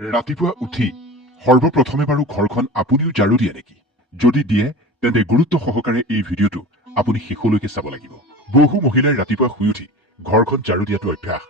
ৰাতিপুৱা উঠি সৰ্বপ্ৰথমে বাৰু ঘৰখন আপুনিও ঝাৰু দিয়ে নেকি? যদি দিয়ে তেন্তে গুৰুত্ব সহকাৰে এই ভিডিঅ'টো আপুনি শেষলৈকে চাব লাগিব। বহু মহিলাই ৰাতিপুৱা শুই উঠি ঘৰখন ঝাৰু দিয়াটো অভ্যাস,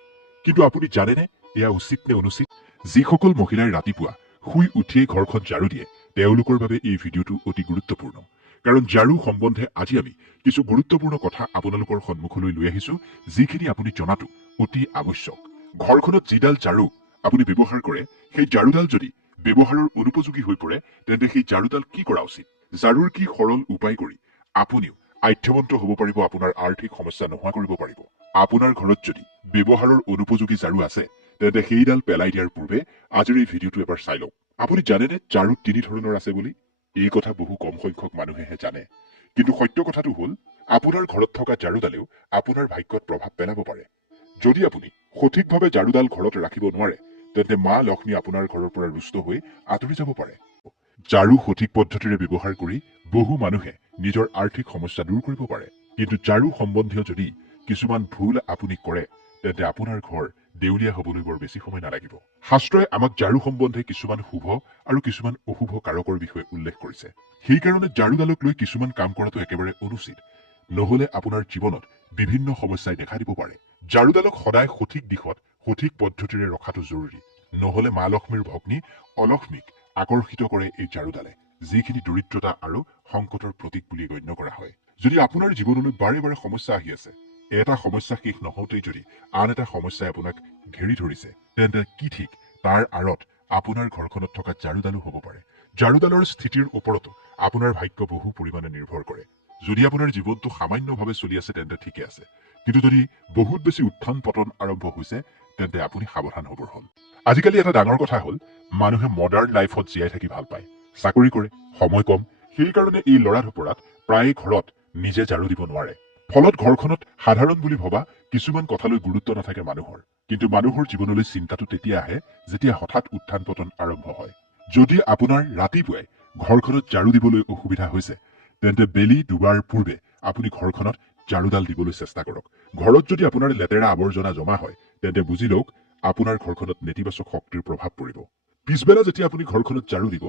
কিন্তু আপুনি জানেনে এয়া উচিত নে অনুচিত? যিসকল মহিলাই ৰাতিপুৱা শুই উঠিয়েই ঘৰখন ঝাৰু দিয়ে তেওঁলোকৰ বাবে এই ভিডিঅ'টো অতি গুৰুত্বপূৰ্ণ, কাৰণ ঝাৰু সম্বন্ধে আজি আমি কিছু গুৰুত্বপূৰ্ণ কথা আপোনালোকৰ সন্মুখলৈ লৈ আহিছো, যিখিনি আপুনি জনাটো অতি আৱশ্যক। ঘৰখনত যিডাল ঝাৰু আপুনি ব্যৱহাৰ কৰে সেই ঝাৰুডাল যদি ব্যৱহাৰৰ অনুপযোগী হৈ পৰে তেন্তে সেই ঝাৰুডাল কি কৰা উচিত? ঝাৰুৰ কি সৰল উপায় কৰি আপুনিও আধ্যৱন্ত হ'ব পাৰিব, আপোনাৰ আৰ্থিক সমস্যা নোহোৱা কৰিব পাৰিব। আপোনাৰ ঘৰত যদি ব্যৱহাৰৰ অনুপযোগী ঝাৰু আছে তেন্তে সেইডাল পেলাই দিয়াৰ পূৰ্বে আজিৰ এই ভিডিঅ'টো এবাৰ চাই লওক। আপুনি জানেনে ঝাৰু তিনি ধৰণৰ আছে বুলি? এই কথা বহু কম সংখ্যক মানুহেহে জানে, কিন্তু সত্য কথাটো হ'ল আপোনাৰ ঘৰত থকা ঝাৰুডালেও আপোনাৰ ভাগ্যত প্ৰভাৱ পেলাব পাৰে। যদি আপুনি সঠিকভাৱে ঝাৰুডাল ঘৰত ৰাখিব নোৱাৰে তেন্তে মা লক্ষ্মী আপোনাৰ ঘৰৰ পৰা ৰুষ্ট হৈ আঁতৰি যাব পাৰে। ঝাৰু সঠিক পদ্ধতিৰে ব্যৱহাৰ কৰি বহু মানুহে নিজৰ আৰ্থিক সমস্যা দূৰ কৰিব পাৰে, কিন্তু ঝাৰু সম্বন্ধীয় যদি কিছুমান ভুল আপুনি কৰে তেন্তে আপোনাৰ ঘৰ দেউলীয়া হ'বলৈ বৰ বেছি সময় নালাগিব। শাস্ত্ৰই আমাক ঝাৰু সম্বন্ধে কিছুমান শুভ আৰু কিছুমান অশুভ কাৰকৰ বিষয়ে উল্লেখ কৰিছে। সেইকাৰণে ঝাৰুডালক লৈ কিছুমান কাম কৰাটো একেবাৰে অনুচিত, নহলে আপোনাৰ জীৱনত বিভিন্ন সমস্যাই দেখা দিব পাৰে। ঝাৰুডালক সদায় সঠিক দিশত সঠিক পদ্ধতিৰে ৰখাটো জৰুৰী, নহলে মা লক্ষ্মীৰ ভগ্নী অলক্ষ্মীক আকৰ্ষিত কৰে এই ঝাৰুডালে, যিখিনি দৰিদ্ৰতা আৰু সংকটৰ প্ৰতীক বুলি গণ্য কৰা হয়। যদি আপোনাৰ জীৱনলৈ বাৰে বাৰে সমস্যা আহি আছে, এটা সমস্যা শেষ নহওঁতেই যদি আন এটা সমস্যাই আপোনাক ঘেৰি ধৰিছে, তেন্তে কি ঠিক তাৰ আঁৰত আপোনাৰ ঘৰখনত থকা ঝাৰুডালো হ'ব পাৰে। ঝাৰুডালৰ স্থিতিৰ ওপৰতো আপোনাৰ ভাগ্য বহু পৰিমাণে নিৰ্ভৰ কৰে। যদি আপোনাৰ জীৱনটো সামান্যভাৱে চলি আছে তেন্তে ঠিকে আছে, কিন্তু যদি বহুত বেছি উত্থান পতন আৰম্ভ হৈছে তেন্তে আপুনি সাৱধান হ'বৰ হ'ল। আজিকালি এটা ডাঙৰ কথা হ'ল মানুহে মডাৰ্ণ লাইফত জীয়াই থাকি ভাল পায়, চাকৰি কৰে, সময় কম, সেইকাৰণে এই লৰা ধপৰাত প্ৰায় ঘৰত নিজে ঝাৰু দিব নোৱাৰে। ফলত ঘৰখনত সাধাৰণ বুলি ভবা কিছুমান কথালৈ গুৰুত্ব নাথাকে মানুহৰ, কিন্তু মানুহৰ জীৱনলৈ চিন্তাটো তেতিয়া আহে যেতিয়া হঠাৎ উত্থান পতন আৰম্ভ হয়। যদি আপোনাৰ ৰাতিপুৱাই ঘৰখনত ঝাৰু দিবলৈ অসুবিধা হৈছে তেন্তে বেলি ডুবাৰ পূৰ্বে আপুনি ঘৰখনত ঝাৰুডাল দিবলৈ চেষ্টা কৰক। ঘৰত যদি আপোনাৰ লেতেৰা আৱৰ্জনা জমা হয় তেন্তে বুজি লওক আপোনাৰ ঘৰখনত নেতিবাচক শক্তিৰ প্ৰভাৱ পৰিব। পিছবেলা যেতিয়া আপুনি ঘৰখনত ঝাৰু দিব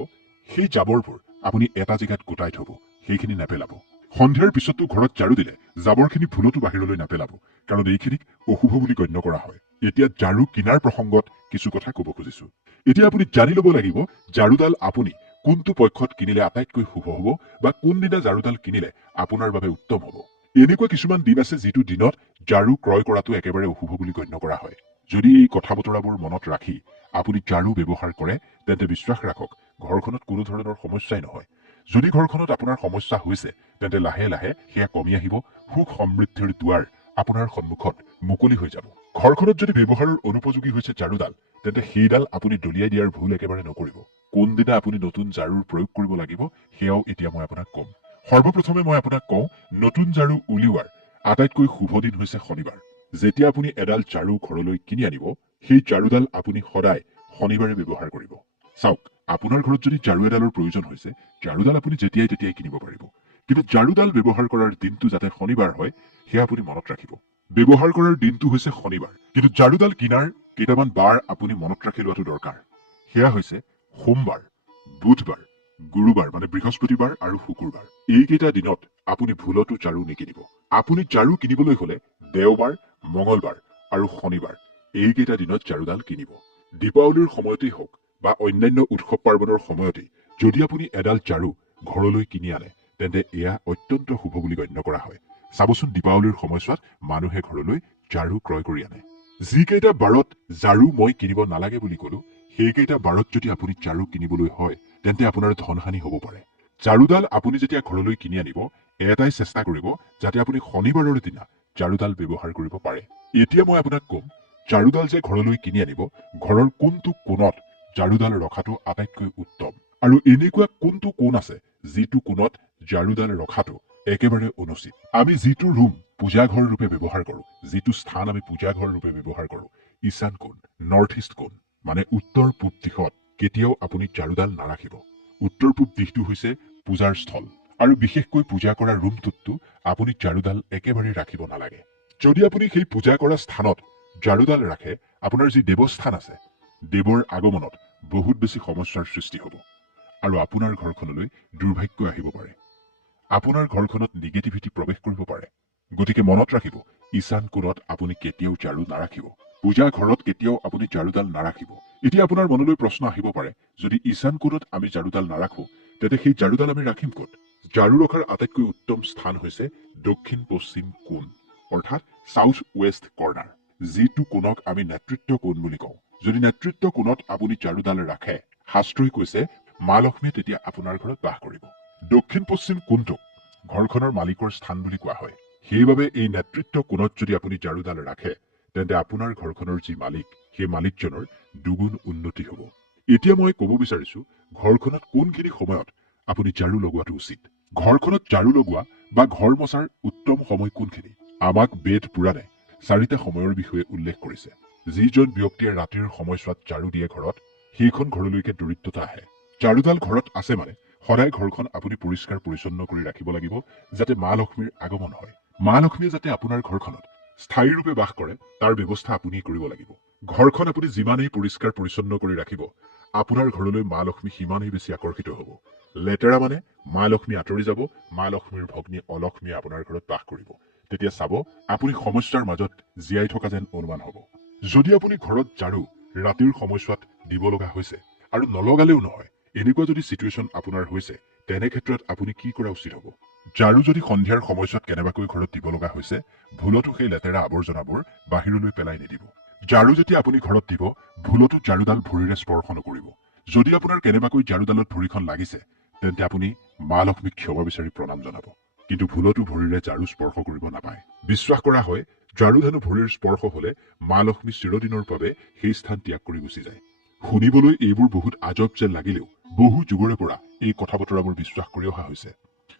সেই জাবৰবোৰ আপুনি এটা জেগাত গোটাই থব, সেইখিনি নেপেলাব। সন্ধিয়াৰ পিছতো ঘৰত ঝাৰু দিলে জাবৰখিনি ভুলতো বাহিৰলৈ নেপেলাব, কাৰণ এইখিনিক অশুভ বুলি গণ্য কৰা হয়। এতিয়া ঝাৰু কিনাৰ প্ৰসংগত কিছু কথা কব খুজিছো। এতিয়া আপুনি জানি ল'ব লাগিব ঝাৰুডাল আপুনি কোনটো পক্ষত কিনিলে আটাইতকৈ শুভ হ'ব বা কোনদিনা ঝাৰুডাল কিনিলে আপোনাৰ বাবে উত্তম হ'ব। এনেকুৱা কিছুমান দিন আছে যিটো দিনত ঝাৰু ক্ৰয় কৰাটো একেবাৰে অশুভ বুলি গণ্য কৰা হয়। যদি এই কথা বতৰাবোৰ মনত ৰাখি আপুনি ঝাৰু ব্যৱহাৰ কৰে তেন্তে বিশ্বাস ৰাখক ঘৰখনত কোনো ধৰণৰ সমস্যাই নহয়। যদি ঘৰখনত আপোনাৰ সমস্যা হৈছে তেন্তে লাহে লাহে সেয়া কমি আহিব, সুখ সমৃদ্ধিৰ দুৱাৰ আপোনাৰ সন্মুখত মুকলি হৈ যাব। ঘৰখনত যদি ব্যৱহাৰৰ অনুপযোগী হৈছে ঝাৰুডাল তেন্তে সেইডাল আপুনি দলিয়াই দিয়াৰ ভুল একেবাৰে নকৰিব। কোনদিনা আপুনি নতুন ঝাৰুৰ প্ৰয়োগ কৰিব লাগিব সেয়াও এতিয়া মই আপোনাক ক'ম। সৰ্বপ্ৰথমে মই আপোনাক কওঁ নতুন ঝাৰু উলিওৱাৰ আটাইতকৈ শুভ দিন হৈছে শনিবাৰ। যেতিয়া আপুনি এডাল ঝাৰু ঘৰলৈ কিনি আনিব সেই ঝাৰুডাল আপুনি সদায় শনিবাৰে ব্যৱহাৰ কৰিব। চাওক, আপোনাৰ ঘৰত যদি ঝাৰু এডালৰ প্ৰয়োজন হৈছে ঝাৰুডাল আপুনি যেতিয়াই তেতিয়াই কিনিব পাৰিব, কিন্তু ঝাৰুডাল ব্যৱহাৰ কৰাৰ দিনটো যাতে শনিবাৰ হয় সেয়া আপুনি মনত ৰাখিব। ব্যৱহাৰ কৰাৰ দিনটো হৈছে শনিবাৰ, কিন্তু ঝাৰুডাল কিনাৰ কেইটামান বাৰ আপুনি মনত ৰাখি লোৱাটো দৰকাৰ। সেয়া হৈছে সোমবাৰ, বুধবাৰ, গুৰুবাৰ মানে বৃহস্পতিবাৰ আৰু শুকুৰবাৰ। এইকেইটা দিনত আপুনি ভুলতো ঝাৰু নিকিনিব। আপুনি ঝাৰু কিনিবলৈ হলে দেওবাৰ, মঙলবাৰ আৰু শনিবাৰ এইকেইটা দিনত ঝাৰুডাল কিনিব। দীপাৱলীৰ সময়তেই হওক বা অন্যান্য উৎসৱ পাৰ্বণৰ সময়তেই যদি আপুনি এডাল ঝাৰু ঘৰলৈ কিনি আনে তেন্তে এয়া অত্যন্ত শুভ বুলি গণ্য কৰা হয়। চাবচোন, দীপাৱলীৰ সময়ছোৱাত মানুহে ঘৰলৈ ঝাৰু ক্ৰয় কৰি আনে। যিকেইটা বাৰত ঝাৰু মই কিনিব নালাগে বুলি কলো সেইকেইটা বাৰত যদি আপুনি ঝাৰু কিনিবলৈ হয় তেন্তে আপোনাৰ ধনহানি হ'ব পাৰে। ঝাৰুডাল আপুনি যেতিয়া ঘৰলৈ কিনি আনিব এটাই চেষ্টা কৰিব যাতে আপুনি শনিবাৰৰ দিনা ঝাৰুডাল ব্যৱহাৰ কৰিব পাৰে। এতিয়া মই আপোনাক ক'ম ঝাৰুডাল যে ঘৰলৈ কিনি আনিব ঘৰৰ কোনটো কোণত ঝাৰুডাল ৰখাটো আটাইতকৈ উত্তম, আৰু এনেকুৱা কোনটো কোণ আছে যিটো কোণত ঝাৰুডাল ৰখাটো একেবাৰে অনুচিত। আমি যিটো ৰুম পূজা ঘৰ ৰূপে ব্যৱহাৰ কৰো, যিটো স্থান আমি পূজা ঘৰ ৰূপে ব্যৱহাৰ কৰো, ঈশান কোণ, নৰ্থ ইষ্ট কোণ মানে উত্তৰ পূব দিশত কেতিয়াও আপুনি ঝাৰুডাল নাৰাখিব। উত্তৰ পূব দিশটো হৈছে পূজাৰ স্থল, আৰু বিশেষকৈ পূজা কৰা ৰুমটোততো আপুনি ঝাৰুডাল একেবাৰে ৰাখিব নালাগে। যদি আপুনি সেই পূজা কৰা স্থানত ঝাৰুডাল ৰাখে আপোনাৰ যি দেৱস্থান আছে, দেৱৰ আগমনত বহুত বেছি সমস্যাৰ সৃষ্টি হ'ব আৰু আপোনাৰ ঘৰখনলৈ দুৰ্ভাগ্য আহিব পাৰে। আপোনাৰ ঘৰখনত নিগেটিভিটি প্ৰৱেশ কৰিব পাৰে। গতিকে মনত ৰাখিব, ঈশান কোণত আপুনি কেতিয়াও ঝাৰু নাৰাখিব। পূজা ঘৰত কেতিয়াও আপুনি ঝাৰুডাল নাৰাখিব। এতিয়া আপোনাৰ মনলৈ প্ৰশ্ন আহিব পাৰে, যদি ঈশান কোণত আমি ঝাৰুডাল নাৰাখো তেন্তে সেই ঝাৰুডাল আমি ৰাখিম ক'ত? ঝাৰু ৰখাৰ আটাইতকৈ উত্তম স্থান হৈছে দক্ষিণ পশ্চিম কোণ, অৰ্থাৎ সাউথ ৱেষ্ট কৰ্ণাৰ, যিটো কোণক আমি নেতৃত্ব কোণ বুলি কওঁ। যদি নেতৃত্ব কোণত আপুনি ঝাৰুডাল ৰাখে, শাস্ত্ৰই কৈছে মা লক্ষ্মীয়ে তেতিয়া আপোনাৰ ঘৰত বাস কৰিব। দক্ষিণ পশ্চিম কোণটোক ঘৰখনৰ মালিকৰ স্থান বুলি কোৱা হয়। সেইবাবে এই নেতৃত্ব কোণত যদি আপুনি ঝাৰুডাল ৰাখে তেন্তে আপোনাৰ ঘৰখনৰ যি মালিক, সেই মালিকজনৰ দুগুণ উন্নতি হ'ব। এতিয়া মই ক'ব বিচাৰিছো, ঘৰখনত কোনখিনি সময়ত আপুনি ঝাৰু লগোৱাটো উচিত। ঘৰখনত ঝাৰু লগোৱা বা ঘৰ মচাৰ উত্তম সময় কোনখিনি? আমাক বেদ পুৰাণে 4টা সময়ৰ বিষয়ে উল্লেখ কৰিছে। যিজন ব্যক্তিয়ে ৰাতিৰ সময়ছোৱাত ঝাৰু দিয়ে ঘৰত, সেইখন ঘৰলৈকে দৰিদ্ৰতা আহে। ঝাৰুডাল ঘৰত আছে মানে সদায় ঘৰখন আপুনি পৰিষ্কাৰ পৰিচ্ছন্ন কৰি ৰাখিব লাগিব, যাতে মা লক্ষ্মীৰ আগমন হয়। মা লক্ষ্মীয়ে যাতে আপোনাৰ ঘৰখনত স্থায়ী ৰূপে বাস কৰে তাৰ ব্যৱস্থা আপুনি কৰিব লাগিব। ঘৰখন আপুনি যিমানেই পৰিষ্কাৰ পৰিচ্ছন্ন কৰি ৰাখিব, আপোনাৰ ঘৰলৈ মা লক্ষ্মী সিমানেই বেছি আকৰ্ষিত হ'ব। লেতেৰা মানে মা লক্ষ্মী আঁতৰি যাব, মা লক্ষ্মীৰ ভগ্নী অলক্ষ্মীয়ে আপোনাৰ ঘৰত বাস কৰিব। তেতিয়া চাব, আপুনি সমস্যাৰ মাজত জীয়াই থকা যেন অনুমান হ'ব। যদি আপুনি ঘৰত ঝাৰু ৰাতিৰ সময়ছোৱাত দিব লগা হৈছে আৰু নলগালেও নহয়, এনেকুৱা যদি চিটুৱেশ্যন আপোনাৰ হৈছে, তেনে ক্ষেত্ৰত আপুনি কি কৰা উচিত হ'ব? ঝাৰু যদি সন্ধিয়াৰ সময়ছোৱাত কেনেবাকৈ ঘৰত দিব লগা হৈছে, ভুলতো সেই লেতেৰা আৱৰ্জনাবোৰ বাহিৰলৈ পেলাই নিদিব। ঝাৰু যেতিয়া আপুনি ঘৰত দিব, ভুলতো ঝাৰুডাল ভৰিৰে স্পৰ্শ নকৰিব। যদি আপোনাৰ কেনেবাকৈ ঝাৰুডালত ভৰিখন লাগিছে, তেন্তে আপুনি মা লক্ষ্মীক ক্ষমা বিচাৰি প্ৰণাম জনাব। কিন্তু ভুলতো ভৰিৰে ঝাৰু স্পৰ্শ কৰিব নাপায়। বিশ্বাস কৰা হয়, ঝাৰু ধানু ভৰিৰ স্পৰ্শ হলে মা লক্ষ্মী চিৰদিনৰ বাবে সেই স্থান ত্যাগ কৰি গুচি যায়। শুনিবলৈ এইবোৰ বহুত আজব যেন লাগিলেও বহু যুগৰে পৰা এই কথা বতৰাবোৰ বিশ্বাস কৰি অহা হৈছে।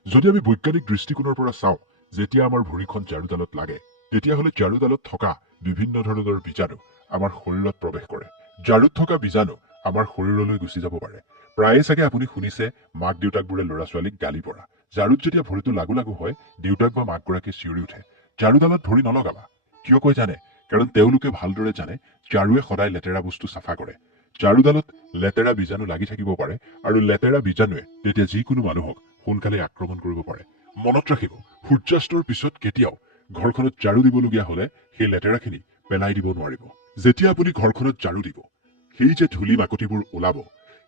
যদি আমি বৈজ্ঞানিক দৃষ্টিকোণৰ পৰা চাওঁ, যেতিয়া আমাৰ ভৰিখন ঝাৰুডালত লাগে, তেতিয়াহ'লে ঝাৰুডালত থকা বিভিন্ন ধৰণৰ বীজাণু আমাৰ শৰীৰত প্ৰৱেশ কৰে। ঝাৰুত থকা বীজাণু আমাৰ শৰীৰলৈ গুচি যাব পাৰে। প্ৰায়ে চাগে আপুনি শুনিছে মাক দেউতাকবোৰে ল'ৰা ছোৱালীক গালি পৰা। ঝাৰুত যেতিয়া ভৰিটো লাগু লাগু হয়, দেউতাক বা মাকগৰাকীয়ে চিঞৰি উঠে, ঝাৰুডালত ভৰি নলগাবা। কিয় কয় জানে? কাৰণ তেওঁলোকে ভালদৰে জানে ঝাৰুৱে সদায় লেতেৰা বস্তু চাফা কৰে। ঝাৰুডালত লেতেৰা বীজাণু লাগি থাকিব পাৰে আৰু লেতেৰা বীজাণুৱে তেতিয়া যিকোনো মানুহক সোনকালে আক্ৰমণ কৰিব পাৰে। মনত ৰাখিব, সূৰ্যাস্তৰ পিছত কেতিয়াও ঘৰখনত ঝাৰু দিবলগীয়া হলে সেই লেতেৰাখিনি পেলাই দিব নোৱাৰিব। যেতিয়া আপুনি ঘৰখনত ঝাৰু দিব, সেই যে ধূলি মাকতিবোৰ ওলাব,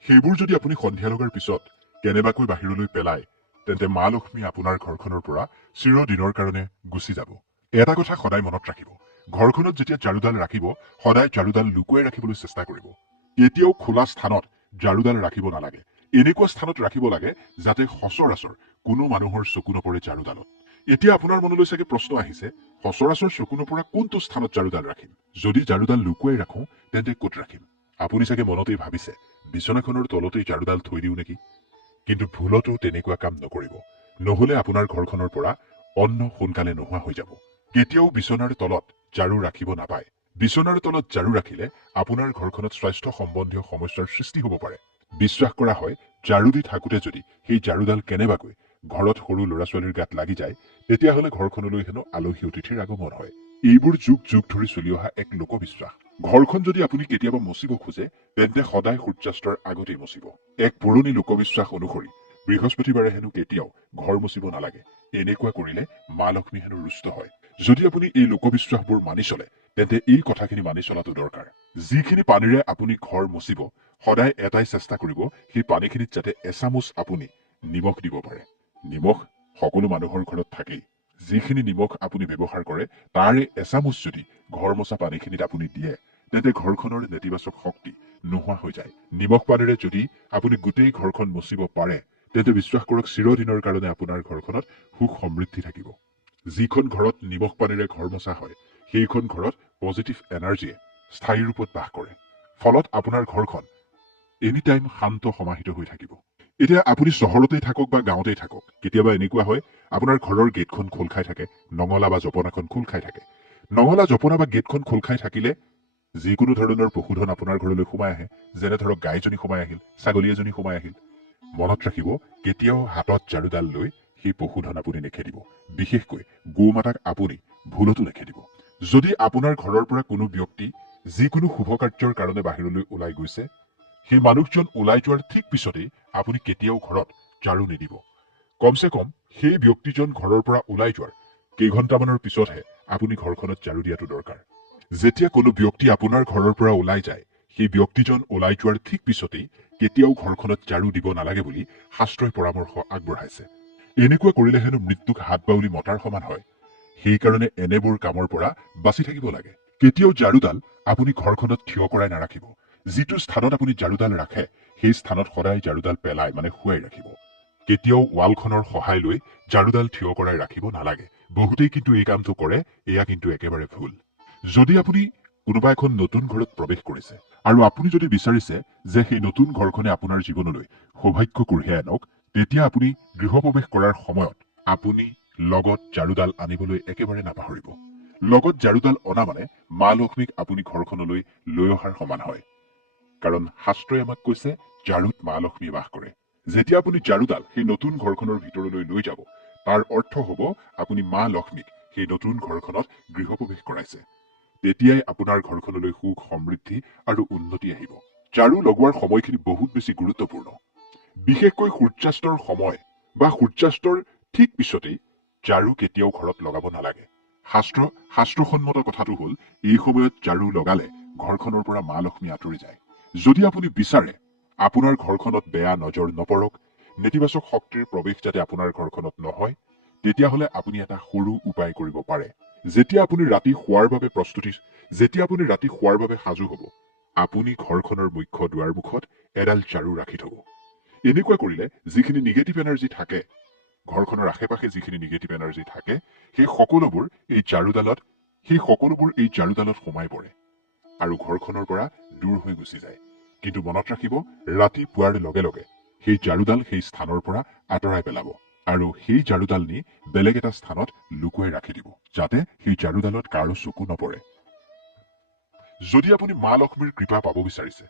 সেইবোৰ যদি আপুনি সন্ধিয়া লগাৰ পিছত কেনেবাকৈ বাহিৰলৈ পেলায়, তেন্তে মা লক্ষ্মী আপোনাৰ ঘৰখনৰ পৰা চিৰদিনৰ কাৰণে গুচি যাব। এটা কথা সদায় মনত ৰাখিব, ঘৰখনত যেতিয়া ঝাৰুডাল ৰাখিব, সদায় ঝাৰুডাল লুকুৱাই ৰাখিবলৈ চেষ্টা কৰিব। কেতিয়াও খোলা স্থানত ঝাৰুডাল ৰাখিব নালাগে। এনেকুৱা স্থানত ৰাখিব লাগে যাতে সচৰাচৰ কোনো মানুহৰ চকু নপৰে ঝাৰুডালত। এতিয়া আপোনাৰ মনলৈ চাগে প্ৰশ্ন আহিছে, সচৰাচৰ চকু নপৰা কোনটো স্থানত ঝাৰুডাল ৰাখিম? যদি ঝাৰুডাল লুকুৱাই ৰাখো, তেন্তে ক'ত ৰাখিম? আপুনি চাগে মনতেই ভাবিছে, বিচনাখনৰ তলতেই ঝাৰুডাল থৈ দিওঁ নেকি? কিন্তু ভুলতো তেনেকুৱা কাম নকৰিব, নহলে আপোনাৰ ঘৰখনৰ পৰা অন্ন সোনকালে নোহোৱা হৈ যাব। কেতিয়াও বিচনাৰ তলত ঝাৰু ৰাখিব নাপায়। বিচনাৰ তলত ঝাৰু ৰাখিলে আপোনাৰ ঘৰখনত স্বাস্থ্য সম্বন্ধীয় সমস্যাৰ সৃষ্টি হ'ব পাৰে। বিশ্বাস কৰা হয়, ঝাৰু দি থাকোতে যদি সেই ঝাৰুডাল কেনেবাকৈ ঘৰত সৰু ল'ৰা ছোৱালীৰ গাত লাগি যায়, তেতিয়াহ'লে ঘৰখনলৈ হেনো আলহী অতিথিৰ আগমন হয়। এইবোৰ যুগ যুগ ধৰি চলি অহা এক লোকবিশ্বাস। ঘৰখন যদি আপুনি কেতিয়াবা মচিব খোজে, তেন্তে সদায় সূৰ্যাস্তৰ আগতেই মচিব। এক পুৰণি লোকবিশ্বাস অনুসৰি বৃহস্পতিবাৰে হেনো কেতিয়াও ঘৰ মচিব নালাগে। এনেকুৱা কৰিলে মা লক্ষ্মী হেনো ৰুষ্ট হয়। যদি আপুনি এই লোকবিশ্বাসবোৰ মানি চলে, তেন্তে এই কথাখিনি মানি চলাটো দৰকাৰ। যিখিনি পানীৰে আপুনি ঘৰ মচিব, সদায় এটাই চেষ্টা কৰিব, সেই পানীখিনিত যাতে এচামুচ আপুনি নিমখ দিব পাৰে। নিমখ সকলো মানুহৰ ঘৰত থাকেই। যিখিনি নিমখ আপুনি ব্যৱহাৰ কৰে, তাৰে এচামুচ যদি ঘৰ মচা পানীখিনিত আপুনি দিয়ে, তেন্তে ঘৰখনৰ নেতিবাচক শক্তি নোহোৱা হৈ যায়। নিমখ পানীৰে যদি আপুনি গোটেই ঘৰখন মচিব পাৰে, তেন্তে বিশ্বাস কৰক, চিৰদিনৰ কাৰণে আপোনাৰ ঘৰখনত সুখ সমৃদ্ধি থাকিব। যিখন ঘৰত নিমখ পানীৰে ঘৰ মচা হয়, সেইখন ঘৰত পজিটিভ এনাৰ্জিয়ে স্থায়ী ৰূপত বাস কৰে। ফলত আপোনাৰ ঘৰখন এনি টাইম শান্ত সমাহিত হৈ থাকিব। এতিয়া আপুনি চহৰতেই থাকক বা গাঁৱতেই থাকক, কেতিয়াবা এনেকুৱা হয় আপোনাৰ ঘৰৰ গেটখন খোল খাই থাকে, নঙলা বা জপনাখন খোল খাই থাকে। নঙলা, জপনা বা গেটখন খোল খাই থাকিলে যিকোনো ধৰণৰ পশুধন আপোনাৰ ঘৰলৈ সোমাই আহে। যেনে ধৰক গাইজনী সোমাই আহিল, ছাগলী এজনী সোমাই আহিল। মনত ৰাখিব, কেতিয়াও হাতত ঝাৰুডাল লৈ সেই পশুধন আপুনি নেখেদিব। বিশেষকৈ গৌমাতাক আপুনি ভুলতো নেখেদিব। যদি আপোনাৰ ঘৰৰ পৰা কোনো ব্যক্তি যিকোনো শুভ কাৰ্যৰ কাৰণে বাহিৰলৈ ওলাই গৈছে, সেই মানুহজন ওলাই যোৱাৰ ঠিক পিছতেই আপুনি কেতিয়াও ঘৰত ঝাৰু নিদিব। কমচে কম সেই ব্যক্তিজন ঘৰৰ পৰা ওলাই যোৱাৰ কেইঘণ্টামানৰ পিছতহে আপুনি ঘৰখনত ঝাৰু দিয়াটো দৰকাৰ। যেতিয়া কোনো ব্যক্তি আপোনাৰ ঘৰৰ পৰা ওলাই যায়, সেই ব্যক্তিজন ওলাই যোৱাৰ ঠিক পিছতেই কেতিয়াও ঘৰখনত ঝাৰু দিব নালাগে বুলি শাস্ত্ৰই পৰামৰ্শ আগবঢ়াইছে। এনেকুৱা কৰিলে হেনো মৃত্যুক হাত বাউলি মতাৰ সমান হয়। সেইকাৰণে এনেবোৰ কামৰ পৰা বাচি থাকিব লাগে। কেতিয়াও ঝাৰুডাল আপুনি ঘৰখনত থিয় কৰাই নাৰাখিব। যিটো স্থানত আপুনি ঝাৰুডাল ৰাখে, সেই স্থানত সদায় ঝাৰুডাল পেলাই শুৱাই ৰাখিব। কেতিয়াও ৱালখনৰ সহায় লৈ ঝাৰুডাল থিয় কৰাই ৰাখিব নালাগে। বহুতেই কিন্তু এই কামটো কৰে, এয়া কিন্তু একেবাৰে ভুল। যদি আপুনি কোনোবা এখন নতুন ঘৰত প্ৰৱেশ কৰিছে আৰু আপুনি যদি বিচাৰিছে যে সেই নতুন ঘৰখনে আপোনাৰ জীৱনলৈ সৌভাগ্য কঢ়িয়াই আনক, তেতিয়া আপুনি গৃহপ্ৰৱেশ কৰাৰ সময়ত আপুনি লগত ঝাৰুডাল আনিবলৈ একেবাৰে নাপাহৰিব। লগত ঝাৰুডাল অনা মানে মা লক্ষ্মীক আপুনি ঘৰখনলৈ লৈ অহাৰ সমান হয়। কাৰণ শাস্ত্ৰই আমাক কৈছে ঝাৰুত মা লক্ষ্মী বাস কৰে। যেতিয়া আপুনি ঝাৰুডাল সেই নতুন ঘৰখনৰ ভিতৰলৈ লৈ যাব, তাৰ অৰ্থ হ'ব আপুনি মা লক্ষ্মীক সেই নতুন ঘৰখনত গৃহপ্ৰৱেশ কৰাইছে। তেতিয়াই আপোনাৰ ঘৰখনলৈ সুখ, সমৃদ্ধি আৰু উন্নতি আহিব। ঝাৰু লগোৱাৰ সময়খিনি বহুত বেছি গুৰুত্বপূৰ্ণ। বিশেষকৈ সূৰ্যাস্তৰ সময় বা সূৰ্যাস্তৰ ঠিক পিছতেই ঝাৰু কেতিয়াও ঘৰত লগাব নালাগে। শাস্ত্ৰসন্মত কথাটো হ'ল, এই সময়ত ঝাৰু লগালে ঘৰখনৰ পৰা মা লক্ষ্মী আঁতৰি যায়। যদি আপুনি বিচাৰে আপোনাৰ ঘৰখনত বেয়া নজৰ নপৰক, নেতিবাচক শক্তিৰ প্ৰৱেশ যাতে আপোনাৰ ঘৰখনত নহয়, তেতিয়াহ'লে আপুনি এটা সৰু উপায় কৰিব পাৰে। যেতিয়া আপুনি ৰাতি শোৱাৰ বাবে সাজু হ'ব, আপুনি ঘৰখনৰ মুখ্য দুৱাৰমুখত এডাল ঝাৰু ৰাখি থ'ব। এনেকুৱা কৰিলে যিখিনি নিগেটিভ এনাৰ্জি থাকে, ঘৰখনৰ আশে-পাশে যিখিনি নিগেটিভ এনাৰ্জি থাকে, সেই সকলোবোৰ এই ঝাৰুডালত সোমাই পৰে আৰু ঘৰখনৰ পৰা দূৰ হৈ গুচি যায়। কিন্তু মনত ৰাখিব, ৰাতি পুৱাৰ লগে লগে সেই ঝাৰুডাল সেই স্থানৰ পৰা আঁতৰাই পেলাব আৰু সেই ঝাৰুডাল নি বেলেগ এটা স্থানত লুকুৱাই ৰাখি দিব, যাতে সেই ঝাৰুডালত কাৰো চকু নপৰে। যদি আপুনি মা লক্ষ্মীৰ কৃপা পাব বিচাৰিছে,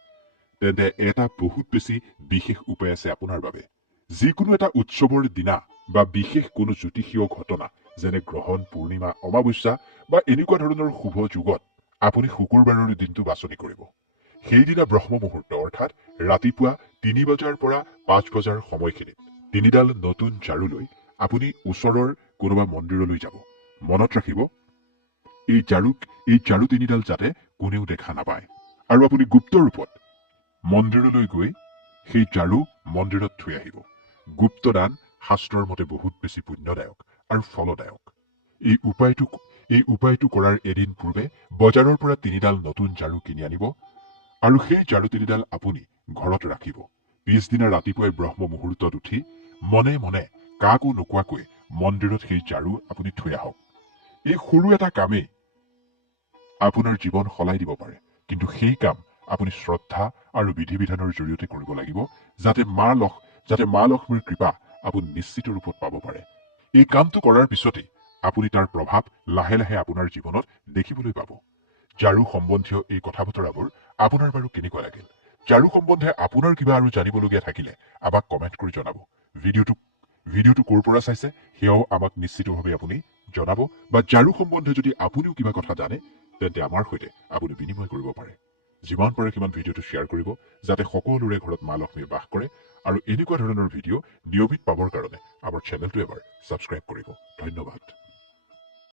তেন্তে এটা বহুত বেছি বিশেষ উপায় আছে আপোনাৰ বাবে। যিকোনো এটা উৎসৱৰ দিনা বা বিশেষ কোনো জ্যোতিষীয় ঘটনা, যেনে গ্ৰহণ, পূৰ্ণিমা, অমাৱস্যা বা এনেকুৱা ধৰণৰ শুভ যুগত আপুনি শুকুৰবাৰৰ দিনটো বাছনি কৰিব। সেইদিনা ব্ৰহ্ম মুহূৰ্ত অৰ্থাৎ ৰাতিপুৱা ৩ বজাৰ পৰা ৫ বজাৰ সময়খিনিত ৩ডাল নতুন ঝাৰু লৈ আপুনি ওচৰৰ কোনোবা মন্দিৰলৈ যাব। মনত ৰাখিব, এই ঝাৰু ৩ডাল যাতে কোনেও দেখা নাপায়। আৰু আপুনি গুপ্ত ৰূপত মন্দিৰলৈ গৈ সেই ঝাৰু মন্দিৰত থৈ আহিব। গুপ্তদান শাস্ত্ৰৰ মতে বহুত বেছি পুণ্যদায়ক আৰু ফলদায়ক। এই উপায়টো কৰাৰ এদিন পূৰ্বে বজাৰৰ পৰা ৩ডাল নতুন ঝাৰু কিনি আনিব আৰু সেই ঝাৰু ৩ডাল আপুনি ঘৰত ৰাখিব। পিছদিনা ৰাতিপুৱাই ব্ৰহ্ম মুহূৰ্তত উঠি মনে মনে কাকো নোকোৱাকৈ মন্দিৰত সেই ঝাৰু আপুনি থৈ আহক। এই সৰু এটা কামেই আপোনাৰ জীৱন সলাই দিব পাৰে, কিন্তু সেই কাম আপুনি শ্ৰদ্ধা আৰু বিধি বিধানৰ জৰিয়তে কৰিব লাগিব, যাতে মা লক্ষ্মীৰ কৃপা আপুনি নিশ্চিত ৰূপত পাব পাৰে। এই কামটো কৰাৰ পিছতেই আপুনি তাৰ প্ৰভাৱ লাহে লাহে আপোনাৰ জীৱনত দেখিবলৈ পাব। ঝাৰু সম্বন্ধীয় এই কথা বতৰাবোৰ আপোনাৰ বাৰু কেনেকুৱা লাগিল? ঝাৰু সম্বন্ধে আপোনাৰ কিবা আৰু জানিবলগীয়া থাকিলে আমাক কমেণ্ট কৰি জনাব। ভিডিঅ'টো ক'ৰ পৰা চাইছে সেয়াও আমাক নিশ্চিতভাৱে আপুনি জনাব, বা ঝাৰু সম্বন্ধে যদি আপুনিও কিবা কথা জানে, তেন্তে আমাৰ সৈতে আপুনি বিনিময় কৰিব পাৰে। যিমান পাৰে সিমান ভিডিঅ'টো শ্বেয়াৰ কৰিব, যাতে সকলোৰে ঘৰত মা লক্ষ্মীয়ে বাস কৰে। আৰু এনেকুৱা ধৰণৰ ভিডিঅ' নিয়মিত পাবৰ কাৰণে আমাৰ চেনেলটো এবাৰ ছাবস্ক্ৰাইব কৰিব। ধন্যবাদ।